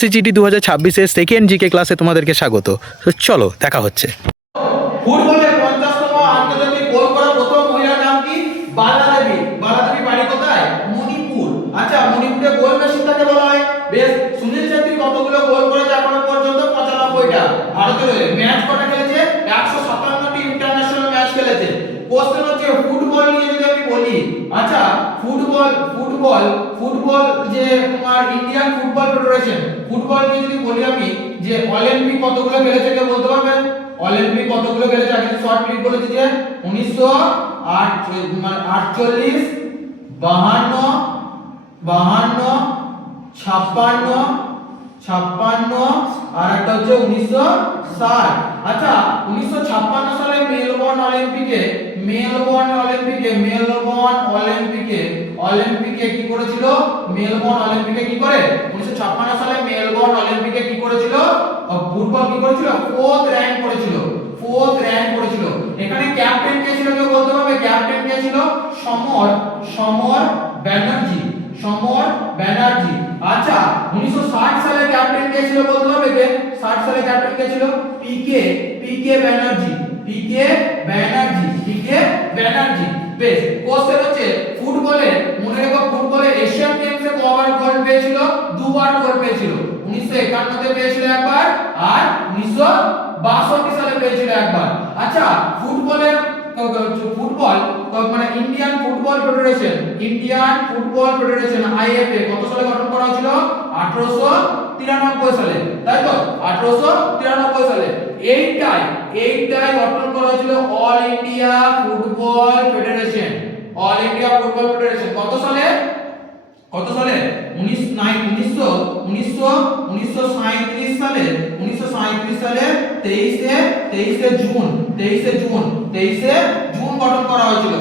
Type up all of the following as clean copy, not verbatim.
CGT 2026-এর second GK ক্লাসে তোমাদেরকে স্বাগত। তো চলো দেখা হচ্ছে। ফুটবলে 50তম আন্তর্জাতিক গোল করা প্রথম মহিলার নাম কি? বালা দেবী। বালা দেবী বাড়ি কোথায়? মণিপুর। আচ্ছা, মণিপুরে গোল মেশিন কাকে বলা হয়? বেশ, সুনীল ছেত্রী কতগুলো গোল করেছে এখনো পর্যন্ত? 95টা। ভারতের হয়ে ম্যাচ কটা খেলেছে? 157টি ইন্টারন্যাশনাল ম্যাচ খেলেছে। কোশ্চেন হচ্ছে ফুটবল নিয়ে যদি আমি বলি, আচ্ছা ফুটবল যে তোমার ইন্ডিয়ান ফুটবল ফেডারেশন, ফুটবল নিয়ে যদি বলি আমি যে অলিম্পিক কতগুলো খেলেছে কেউ বলতে পারবে? অলিম্পিক কতগুলো খেলেছে? আগে শর্ট ক্লিক বলেছি যে 1948, 52, 56 আর একটা হচ্ছে 1960। আচ্ছা, 1956 সালে মেলবোর্ন অলিম্পিকে কি করেছিল? মেলবোর্ন অলিম্পিকে কি করে? 1956 সালে মেলবোর্ন অলিম্পিকে কি করেছিল? ফুটবল কি করেছিল? ফোর্থ র্যাঙ্ক করেছিল। এখানে ক্যাপ্টেন কে ছিল কেউ বলতে পারবে? ক্যাপ্টেন কে ছিল? সমর ব্যানার্জি। আচ্ছা, 1960 সালে ক্যাপ্টেন কে ছিল বলতে পারবে কে? 60 সালে ক্যাপ্টেন কে ছিল? পিকে ব্যানার্জি। বেশ, কোশ্চেন হচ্ছে ফুটবলে মনে রেখো, ফুটবলে এশিয়ান গেমসে কবার গোল্ড পেয়েছিল? দুবার গোল্ড পেয়েছিল। 1951 তে পেয়েছিল একবার আর 1962 সালে পেয়েছিল একবার। আচ্ছা, ফুটবল মানে ইন্ডিয়ান ফুটবল ফেডারেশন আইএফএ কত সালে গঠন করা হয়েছিল? 1893 সালে, তাই তো? 1893 সালে। এইটাই গঠন করা হয়েছিল অল ইন্ডিয়া ফুটবল ফেডারেশন। কত সালে? 1937 সালে 23 জুন গঠন করা হয়েছিল।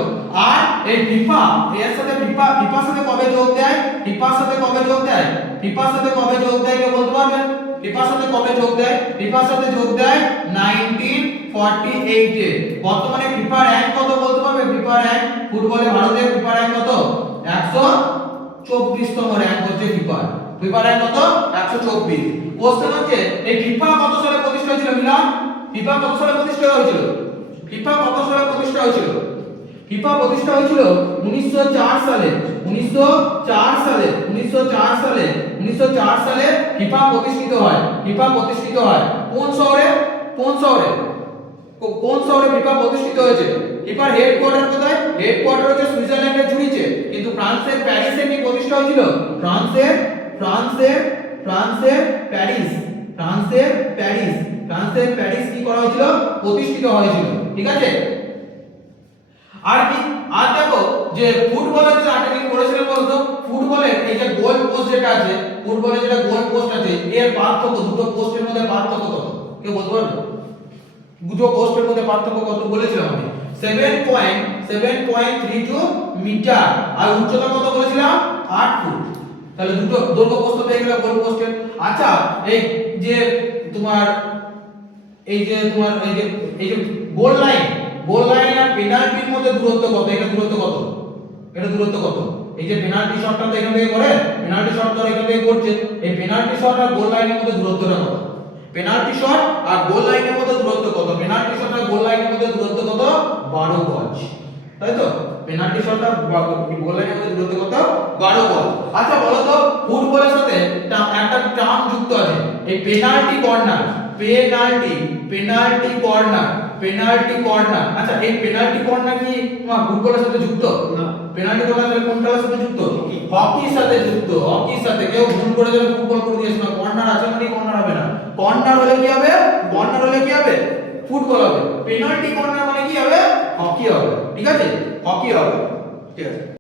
আর এই ফিফার সাথে কবে যোগ দেয়? ফিফার সাথে কবে যোগ দেয় কেউ বলতে পারবে? ফিফার সাথে কবে যোগ দেয়? ফিফার সাথে যোগ দেয় 1948 এ। বর্তমানে ফিফার র্যাঙ্ক কত বলতে পারবে? ফিফার র্যাঙ্ক ফুটবলে ভারতের ফিফার র্যাঙ্ক কত? 124তম র্যাঙ্ক হচ্ছে ফিফার র্যাঙ্ক কত? 124। কোশ্চেন হচ্ছে এই ফিফা কত সালে প্রতিষ্ঠা হয়েছিল মিলন? ফিফা কত সালে প্রতিষ্ঠা হয়েছিল? ফিফা প্রতিষ্ঠা হয়েছিল 1904 সালে। 1904 সালে ফিফা প্রতিষ্ঠিত হয়। কোন শহরে ফিফা প্রতিষ্ঠিত হয়েছে? ফিফার হেডকোয়ার্টার কোথায়? হেডকোয়ার্টার হচ্ছে সুইজারল্যান্ডের জুরিচে। কিন্তু ফ্রান্সের প্যারিসে কি প্রতিষ্ঠা হয়েছিল? ফ্রান্সের প্যারিস কি করা হয়েছিল? প্রতিষ্ঠিত হয়েছিল। ঠিক আছে? আর দেখো যে ফুটবলের যে আগে কি করেছিলেন বলতো? ফুটবলের এই যে গোল পোস্ট যেটা আছে, এর পার্থক্য, দুটো পোস্টের মধ্যে পার্থক্য কত? কেউ বলতে পারবে? দুটো পোস্টের মধ্যে পার্থক্য কত বলেছিলাম আমি? 7.32 মিটার। আর উচ্চতা কত বলেছিলাম? 8 ফুট। তাহলে দুটো দৈর্ঘ্য প্রস্থ পেয়ে গেল গোল পোস্টের। আচ্ছা, এই যে তোমার গোল লাইন আর পেনাল্টির মধ্যে দূরত্ব কত? এটা দূরত্ব কত? এই যে পেনাল্টি শটটা তো এখান থেকে করে, পেনাল্টি শট তো এখান থেকে করছে, এই পেনাল্টি শট আর গোল লাইনের মধ্যে দূরত্বটা কত? পেনাল্টি শট আর গোল লাইনের মধ্যে দূরত্ব কত? পেনাল্টি শট আর গোল লাইনের মধ্যে দূরত্ব কত? 12 গজ। তাই তো? পেনাল্টি শট আর গোল লাইনের মধ্যে দূরত্ব কত? 12 গজ। আচ্ছা বলো তো, ফুটবলের সাথে একটা টার্ম যুক্ত আছে, এই পেনাল্টি কর্নার। আচ্ছা, এই পেনাল্টি কর্নার কি তোমার ফুটবলের সাথে যুক্ত? না। পেনাল্টি কর্নার কোন খেলার সাথে যুক্ত? হকির সাথে যুক্ত। কেউ ভুল করে দিলে ফুটবল করে দিয়েছ না, কর্নার আছে মানে কর্নার হবে না। কর্নার হলে কি হবে? ফুটবল হবে। পেনাল্টি কর্নার মানে কি হবে? হকি হবে। ঠিক আছে?